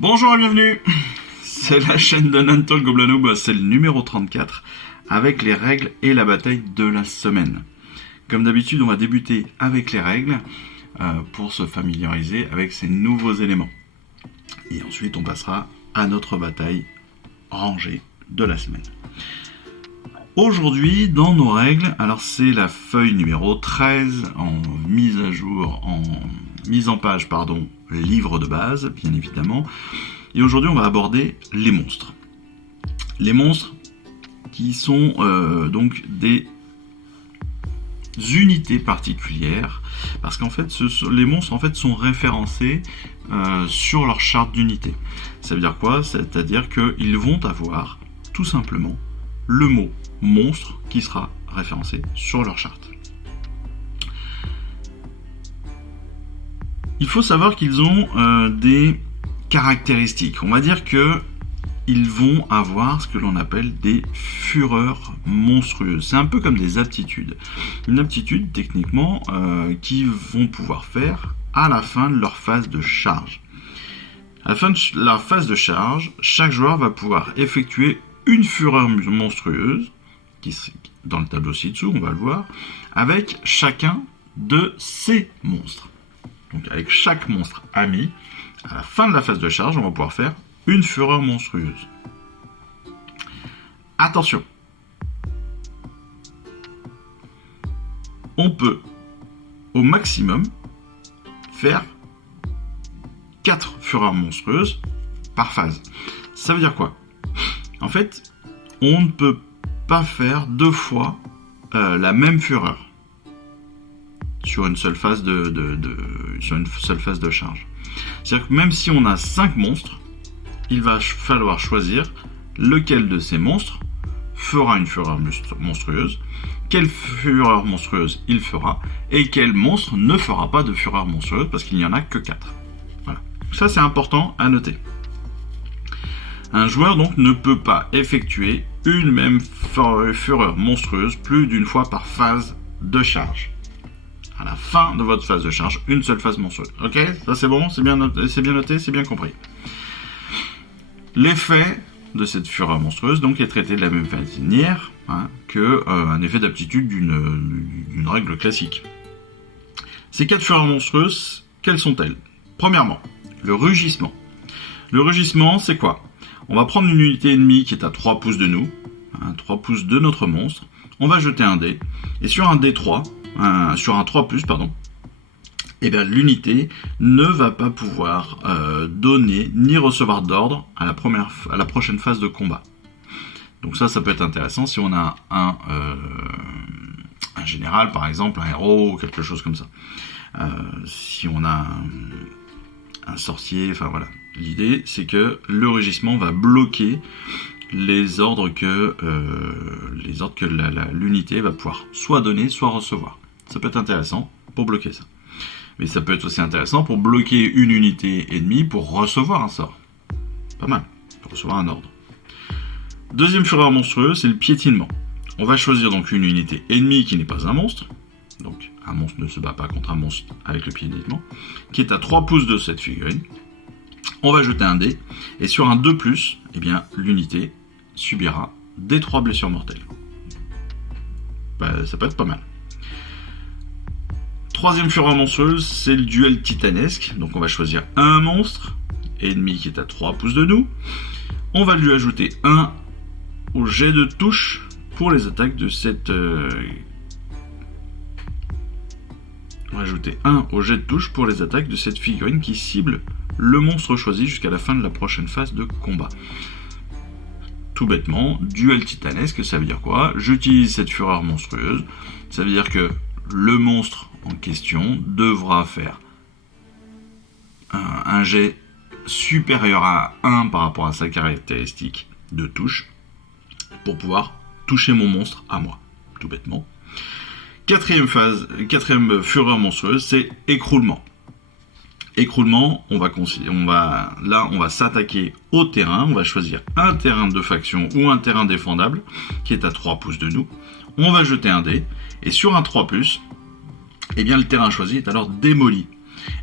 Bonjour et bienvenue. C'est la chaîne de Nantol Goblanoub, c'est le numéro 34, avec les règles et la bataille de la semaine. Comme d'habitude, on va débuter avec les règles pour se familiariser avec ces nouveaux éléments. Et ensuite, on passera à notre bataille rangée de la semaine. Aujourd'hui, dans nos règles, alors c'est la feuille numéro 13, en mise à jour, en mise en page, livre de base, bien évidemment. Et aujourd'hui, on va aborder les monstres. Les monstres qui sont donc des unités particulières, parce qu'en fait, les monstres en fait sont référencés sur leur charte d'unité. Ça veut dire quoi? C'est-à-dire qu'ils vont avoir tout simplement le mot monstre qui sera référencé sur leur charte. Il faut savoir qu'ils ont des caractéristiques. On va dire que ils vont avoir ce que l'on appelle des fureurs monstrueuses. C'est un peu comme des aptitudes. Une aptitude, techniquement, qu'ils vont pouvoir faire à la fin de leur phase de charge. À la fin de la phase de charge, chaque joueur va pouvoir effectuer une fureur monstrueuse, qui dans le tableau ci-dessous, on va le voir, avec chacun de ces monstres. Donc avec chaque monstre ami, à la fin de la phase de charge, on va pouvoir faire une fureur monstrueuse. Attention, on peut au maximum faire 4 fureurs monstrueuses par phase. Ça veut dire quoi? En fait, on ne peut pas faire 2 fois la même fureur sur une seule phase sur une seule phase de charge. C'est-à-dire que même si on a 5 monstres, il va falloir choisir lequel de ces monstres fera une fureur monstrueuse, quelle fureur monstrueuse il fera, et quel monstre ne fera pas de fureur monstrueuse, parce qu'il n'y en a que 4. Voilà. Ça, c'est important à noter. Un joueur donc ne peut pas effectuer une même fureur monstrueuse plus d'une fois par phase de charge. À la fin de votre phase de charge, une seule phase monstrueuse. Ok, ça c'est bon, c'est bien noté, c'est bien compris. L'effet de cette fureur monstrueuse donc est traité de la même manière qu'un effet d'aptitude d'une règle classique. Ces 4 fureurs monstrueuses, quelles sont-elles? Premièrement, le rugissement. Le rugissement, c'est quoi? On va prendre une unité ennemie qui est à 3 pouces de nous, 3 pouces de notre monstre, on va jeter un dé, et sur un D3, sur un 3+, et bien l'unité ne va pas pouvoir donner ni recevoir d'ordre à la prochaine phase de combat. Donc ça peut être intéressant si on a un général, par exemple, un héros, ou quelque chose comme ça. Si on a un sorcier, enfin voilà. L'idée, c'est que le rugissement va bloquer les ordres que l'unité va pouvoir soit donner, soit recevoir. Ça peut être intéressant pour bloquer ça. Mais ça peut être aussi intéressant pour bloquer une unité ennemie pour recevoir un sort. Pas mal, pour recevoir un ordre. Deuxième fureur monstrueuse, c'est le piétinement. On va choisir donc une unité ennemie qui n'est pas un monstre. Donc un monstre ne se bat pas contre un monstre avec le piétinement. Qui est à 3 pouces de cette figurine. On va jeter un dé. Et sur un 2+, eh bien, l'unité subira des 3 blessures mortelles. Ça peut être pas mal. Troisième fureur monstrueuse, c'est le duel titanesque. Donc on va choisir un monstre ennemi qui est à 3 pouces de nous. On va lui ajouter 1 au jet de touche pour les attaques de cette... On va ajouter 1 au jet de touche pour les attaques de cette figurine qui cible le monstre choisi jusqu'à la fin de la prochaine phase de combat. Tout bêtement, duel titanesque, ça veut dire quoi? J'utilise cette fureur monstrueuse, ça veut dire que le monstre en question devra faire un jet supérieur à 1 par rapport à sa caractéristique de touche pour pouvoir toucher mon monstre à moi, tout bêtement. Quatrième fureur monstrueuse, c'est écroulement. Écroulement, on va s'attaquer au terrain, on va choisir un terrain de faction ou un terrain défendable qui est à 3 pouces de nous. On va jeter un dé, et sur un 3+, eh bien le terrain choisi est alors démoli.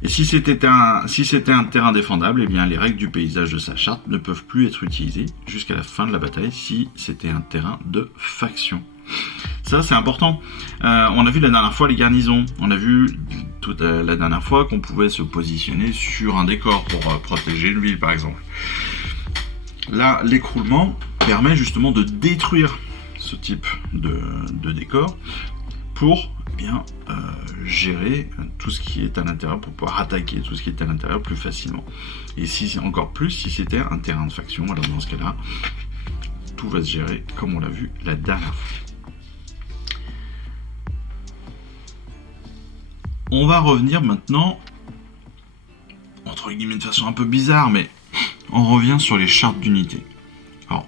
Et si c'était un terrain défendable, eh bien les règles du paysage de sa charte ne peuvent plus être utilisées jusqu'à la fin de la bataille si c'était un terrain de faction. Ça, c'est important. On a vu la dernière fois les garnisons. On a vu la dernière fois qu'on pouvait se positionner sur un décor pour protéger une ville, par exemple. Là, l'écroulement permet justement de détruire ce type de décor pour gérer tout ce qui est à l'intérieur, pour pouvoir attaquer tout ce qui est à l'intérieur plus facilement. Et encore plus si c'était un terrain de faction, alors dans ce cas-là, tout va se gérer comme on l'a vu la dernière fois. On va revenir maintenant, entre guillemets de façon un peu bizarre, mais on revient sur les chartes d'unité. Alors,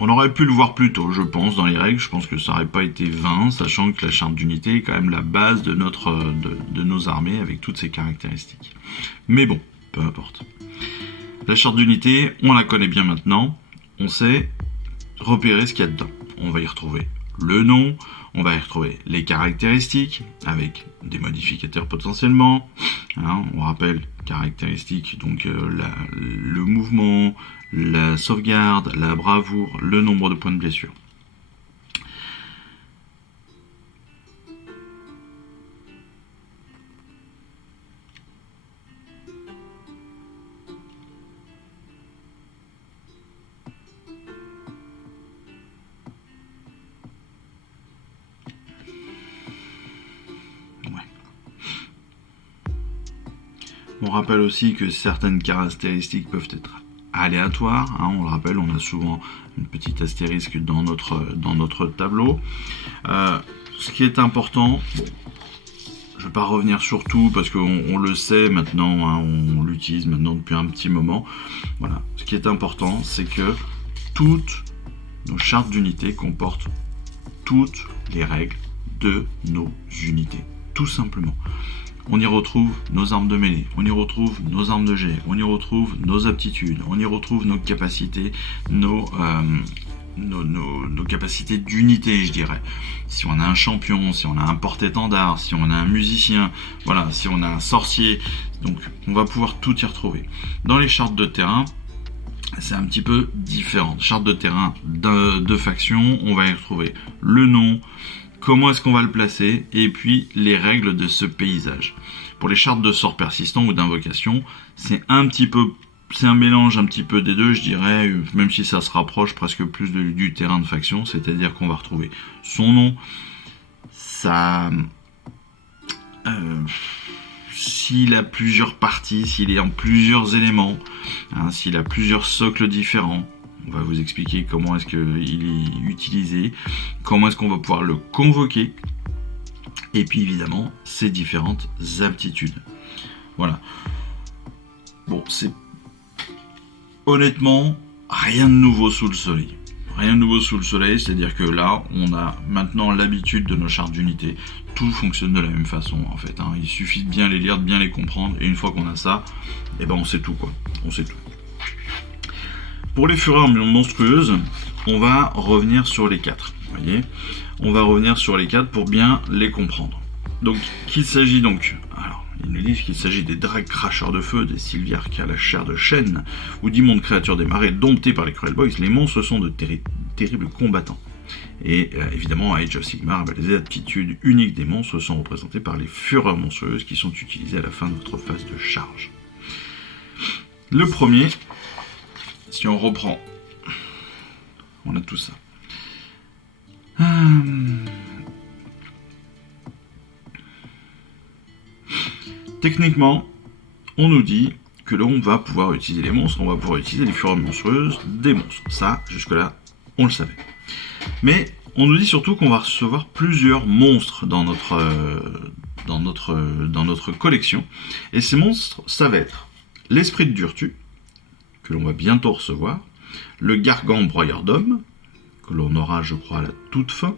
on aurait pu le voir plus tôt, je pense, dans les règles. Je pense que ça n'aurait pas été vain, sachant que la charte d'unité est quand même la base de nos armées avec toutes ses caractéristiques. Mais bon, peu importe. La charte d'unité, on la connaît bien maintenant. On sait repérer ce qu'il y a dedans. On va y retrouver le nom, on va y retrouver les caractéristiques avec des modificateurs potentiellement. On rappelle caractéristiques, donc le mouvement, la sauvegarde, la bravoure, le nombre de points de blessure. On rappelle aussi que certaines caractéristiques peuvent être aléatoires. On le rappelle, on a souvent une petite astérisque dans notre tableau. Ce qui est important, je ne vais pas revenir sur tout parce qu'on le sait maintenant, on l'utilise maintenant depuis un petit moment. Voilà. Ce qui est important, c'est que toutes nos chartes d'unité comportent toutes les règles de nos unités, tout simplement. On y retrouve nos armes de mêlée, on y retrouve nos armes de jet, on y retrouve nos aptitudes, on y retrouve nos capacités, nos capacités d'unité, je dirais. Si on a un champion, si on a un porte-étendard, si on a un musicien, voilà, si on a un sorcier, donc on va pouvoir tout y retrouver. Dans les chartes de terrain, c'est un petit peu différent. Charte de terrain de faction, on va y retrouver le nom, comment est-ce qu'on va le placer, et puis les règles de ce paysage. Pour les chartes de sorts persistants ou d'invocation, c'est un mélange un petit peu des deux, je dirais, même si ça se rapproche presque plus du terrain de faction, c'est-à-dire qu'on va retrouver son nom, s'il a plusieurs parties, s'il est en plusieurs éléments, s'il a plusieurs socles différents. On va vous expliquer comment est-ce qu'il est utilisé, comment est-ce qu'on va pouvoir le convoquer, et puis évidemment ses différentes aptitudes. Voilà. Bon, c'est honnêtement rien de nouveau sous le soleil. Rien de nouveau sous le soleil, c'est-à-dire que là, on a maintenant l'habitude de nos chartes d'unité. Tout fonctionne de la même façon en fait. Il suffit de bien les lire, de bien les comprendre, et une fois qu'on a ça, on sait tout quoi. On sait tout. Pour les fureurs monstrueuses, on va revenir sur les 4. Vous voyez, on va revenir sur les 4 pour bien les comprendre. Donc, qu'il s'agit donc... Alors, ils nous disent qu'il s'agit des dracs cracheurs de feu, des sylviarques à la chair de chêne, ou d'immondes créatures des marais domptées par les Cruel Boys. Les monstres sont de terribles combattants. Et évidemment, à Age of Sigmar, les aptitudes uniques des monstres sont représentées par les fureurs monstrueuses qui sont utilisées à la fin de notre phase de charge. Le premier... Si on reprend, on a tout ça. Techniquement, on nous dit que l'on va pouvoir utiliser les monstres, on va pouvoir utiliser les fureurs monstrueuses des monstres. Ça, jusque-là, on le savait. Mais on nous dit surtout qu'on va recevoir plusieurs monstres dans notre collection. Et ces monstres, ça va être l'esprit de Durtu, que l'on va bientôt recevoir, le Gargant broyeur d'hommes, que l'on aura, je crois, à la toute fin,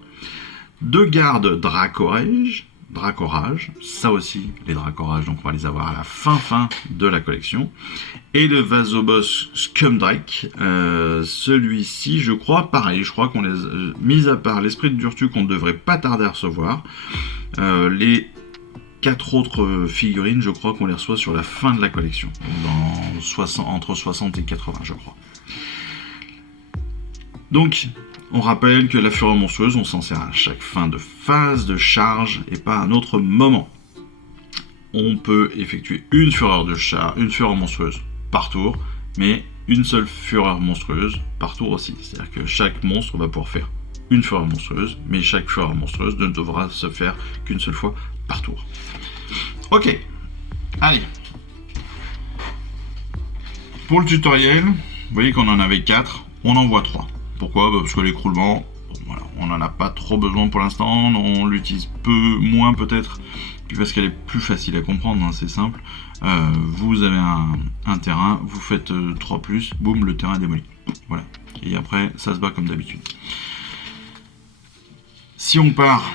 2 gardes Dracorage, ça aussi, les Dracorages, donc on va les avoir à la fin de la collection, et le Vasobos Scumdrake, celui-ci, je crois, pareil, je crois qu'on les, mis à part l'esprit de Durtu qu'on ne devrait pas tarder à recevoir, les 4 autres figurines, je crois qu'on les reçoit sur la fin de la collection, entre 60 et 80, je crois. Donc, on rappelle que la fureur monstrueuse, on s'en sert à chaque fin de phase de charge et pas à un autre moment. On peut effectuer une fureur monstrueuse par tour, mais une seule fureur monstrueuse par tour aussi. C'est-à-dire que chaque monstre va pouvoir faire une fureur monstrueuse, mais chaque fureur monstrueuse ne devra se faire qu'une seule fois par tour. Ok, allez. Pour le tutoriel, vous voyez qu'on en avait 4, on en voit 3. Pourquoi ? Parce que l'écroulement, voilà, on n'en a pas trop besoin pour l'instant, on l'utilise moins peut-être, parce qu'elle est plus facile à comprendre, hein, c'est simple. Vous avez un terrain, vous faites 3+, boum, le terrain est démoli. Voilà. Et après, ça se bat comme d'habitude. Si on part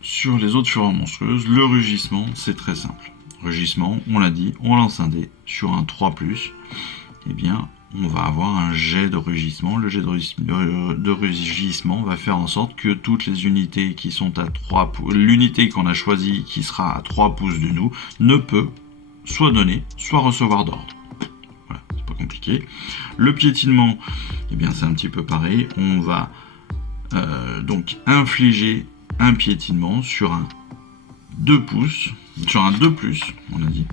sur les autres fureurs monstrueuses, le rugissement, c'est très simple. Rugissement, on l'a dit, on lance un dé sur un 3+, eh bien, on va avoir un jet de rugissement. Le jet de rugissement va faire en sorte que toutes les unités qui sont à 3 pouces, l'unité qu'on a choisie qui sera à 3 pouces de nous, ne peut soit donner, soit recevoir d'ordre. Voilà, c'est pas compliqué. Le piétinement, eh bien, c'est un petit peu pareil. On va donc infliger un piétinement sur un 2 pouces, sur un 2+, on a dit.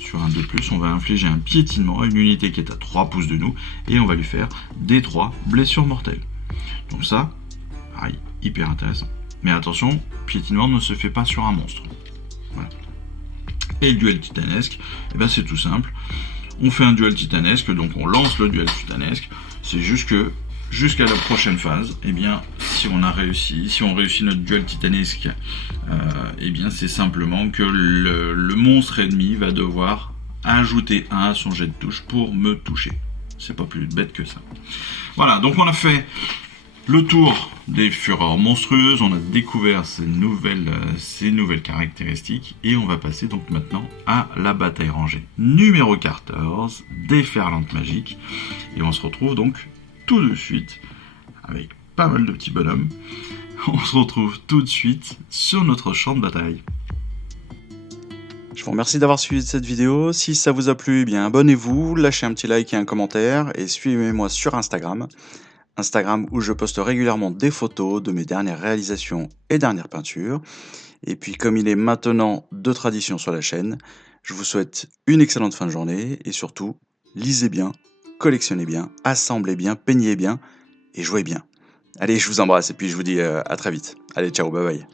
Sur un 2+, on va infliger un piétinement à une unité qui est à 3 pouces de nous, et on va lui faire D3 blessures mortelles. Donc ça, pareil, hyper intéressant. Mais attention, piétinement ne se fait pas sur un monstre. Voilà. Et le duel titanesque, eh ben c'est tout simple. On fait un duel titanesque, donc on lance le duel titanesque. C'est juste que jusqu'à la prochaine phase, eh bien, si on réussit notre duel titanesque, eh bien, c'est simplement que le monstre ennemi va devoir ajouter 1 à son jet de touche pour me toucher. C'est pas plus bête que ça. Voilà, donc on a fait le tour des fureurs monstrueuses, on a découvert ces nouvelles caractéristiques, et on va passer donc maintenant à la bataille rangée numéro 14, déferlante magique, et on se retrouve donc tout de suite, avec pas mal de petits bonhommes, on se retrouve tout de suite sur notre champ de bataille. Je vous remercie d'avoir suivi cette vidéo. Si ça vous a plu, eh bien abonnez-vous, lâchez un petit like et un commentaire, et suivez-moi sur Instagram où je poste régulièrement des photos de mes dernières réalisations et dernières peintures. Et puis comme il est maintenant de tradition sur la chaîne, je vous souhaite une excellente fin de journée, et surtout, lisez bien, collectionnez bien, assemblez bien, peignez bien et jouez bien. Allez, je vous embrasse et puis je vous dis à très vite. Allez, ciao, bye bye.